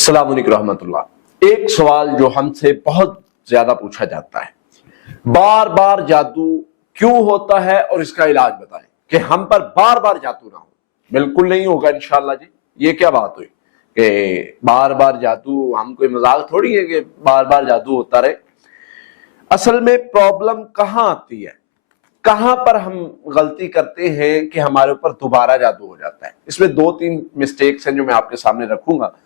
अस्सलाम वालेकुम रहमतुल्लाह। एक सवाल जो हमसे बहुत ज्यादा पूछा जाता है, बार बार जादू क्यों होता है और इसका इलाज बताएं कि हम पर बार बार जादू ना हो। बिल्कुल नहीं होगा इंशाअल्लाह जी। ये क्या बात हुई कि बार बार जादू, हम कोई मजाक थोड़ी है कि बार बार जादू होता रहे। असल में प्रॉब्लम कहाँ आती है, कहां पर हम गलती करते हैं कि हमारे ऊपर दोबारा जादू हो जाता है। इसमें दो तीन मिस्टेक्स हैं जो मैं आपके सामने रखूंगा,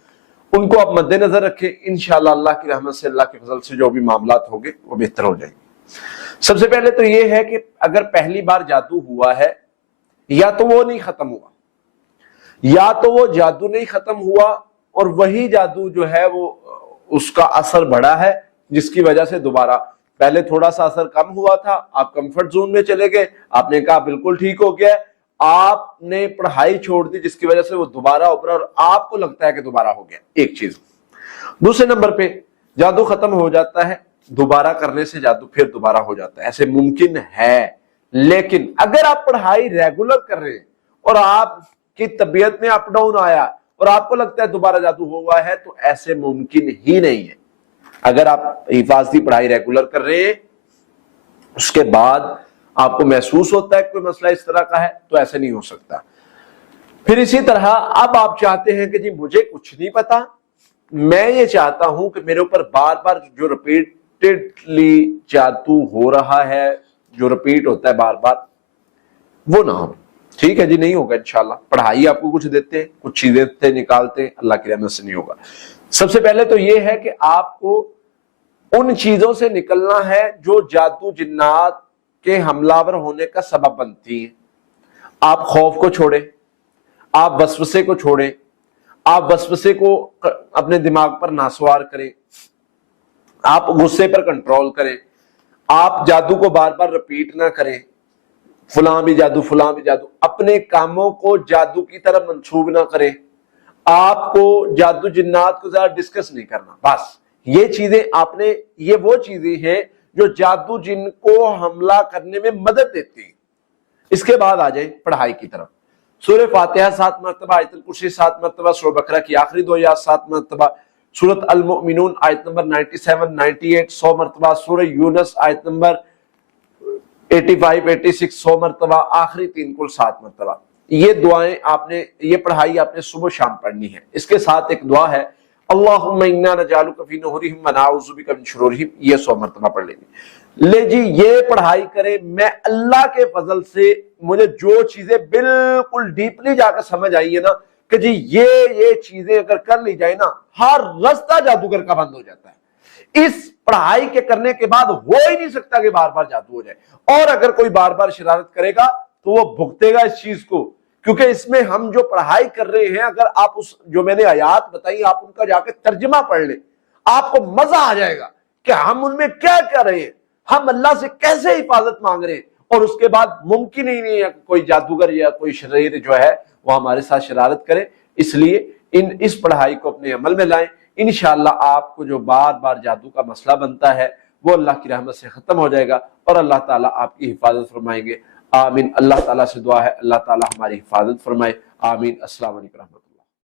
उनको आप मद्देनजर रखें। इंशाअल्लाह अल्लाह की रहमत से, अल्लाह के फजल से जो भी मामलात होंगे वो बेहतर हो जाएंगे। सबसे पहले तो ये है कि अगर पहली बार जादू हुआ है, या तो वो नहीं खत्म हुआ, या तो वो जादू नहीं खत्म हुआ और वही जादू जो है वो उसका असर बढ़ा है, जिसकी वजह से दोबारा, पहले थोड़ा सा असर कम हुआ था, आप कंफर्ट जोन में चले गए, आपने कहा बिल्कुल ठीक हो गया, आपने पढ़ाई छोड़ दी जिसकी वजह से वो दोबारा उभरा और आपको लगता है कि दोबारा हो गया। एक चीज। दूसरे नंबर पे जादू खत्म हो जाता है, दोबारा करने से जादू फिर दोबारा हो जाता है, ऐसे मुमकिन है। लेकिन अगर आप पढ़ाई रेगुलर कर रहे हैं और आपकी तबीयत में अप डाउन आया और आपको लगता है दोबारा जादू हुआ है, तो ऐसे मुमकिन ही नहीं है। अगर आप हिफाजती पढ़ाई रेगुलर कर रहे हैं, उसके बाद आपको महसूस होता है कोई मसला इस तरह का है, तो ऐसे नहीं हो सकता। फिर इसी तरह अब आप चाहते हैं कि जी मुझे कुछ नहीं पता, मैं ये चाहता हूं कि मेरे ऊपर बार बार जो रिपीटेडली जादू हो रहा है, जो रिपीट होता है बार बार, वो ना हो। ठीक है जी, नहीं होगा इंशाल्लाह। पढ़ाई आपको कुछ देते हैं, कुछ चीजें से निकालते हैं, अल्लाह की रहमत से नहीं होगा। सबसे पहले तो ये है कि आपको उन चीजों से निकलना है जो जादू जिन्नात के हमलावर होने का सबब बनती है। आप खौफ को छोड़े, आप वसवसे को छोड़े, आप वसवसे को अपने दिमाग पर नासवार करें, आप गुस्से पर कंट्रोल करें, आप जादू को बार बार रिपीट ना करें, फलां भी जादू फलां भी जादू, अपने कामों को जादू की तरफ मंसूब ना करें, आपको जादू जिन्नात को ज्यादा डिस्कस नहीं करना। बस ये चीजें आपने, ये वो चीजें हैं जो जादू जिन को हमला करने में मदद देती है। इसके बाद आ जाए पढ़ाई की तरफ। सूरह फातिहा 7 मरतबा, आयतुल कुर्सी 7 मरतबा, सूरह बकरा की आखिरी 2 आयत 7 मरतबा, सूरत अल मुमिनून आयत नंबर 97, 98 100 मरतबा, सूरह यूनुस आयत नंबर 85, 86 100 मरतबा, आखिरी 3 कुल 7 मरतबा। ये दुआएं आपने, ये पढ़ाई आपने सुबह शाम पढ़नी है। इसके साथ एक दुआ है, अल्लाहुम्मा इन्ना नजालुका फी नुहूरिहिम व नऊज़ु बिका मिन शुरूरिहिम, ये 100 मरतबा पढ़ लेंगे। ले जी, ये पढ़ाई करें। मैं अल्लाह के फजल से, मुझे जो चीजें बिल्कुल डीपली जाकर समझ आई है ना कि जी ये चीजें अगर कर ली जाए ना, हर रास्ता जादूगर का बंद हो जाता है। इस पढ़ाई के करने के बाद हो ही नहीं सकता कि बार बार जादू हो जाए। और अगर कोई बार बार शरारत करेगा तो वो भुगतेगा इस चीज को, क्योंकि इसमें हम जो पढ़ाई कर रहे हैं, अगर आप उस जो मैंने आयात बताई आप उनका जाके तर्जमा पढ़ ले, आपको मजा आ जाएगा कि हम उनमें क्या कर रहे हैं, हम अल्लाह से कैसे हिफाजत मांग रहे हैं। और उसके बाद मुमकिन ही नहीं है कोई जादूगर या कोई शरीर जो है वो हमारे साथ शरारत करे। इसलिए इस पढ़ाई को अपने अमल में लाएं। इंशाअल्लाह आपको जो बार बार जादू का मसला बनता है वो अल्लाह की रहमत से खत्म हो जाएगा और अल्लाह ताला आपकी हिफाजत फरमाएंगे। आमीन। अल्लाह ताला से दुआ है अल्लाह ताला हमारी हिफाजत फरमाए। आमीन। अस्सलाम वालेकुम।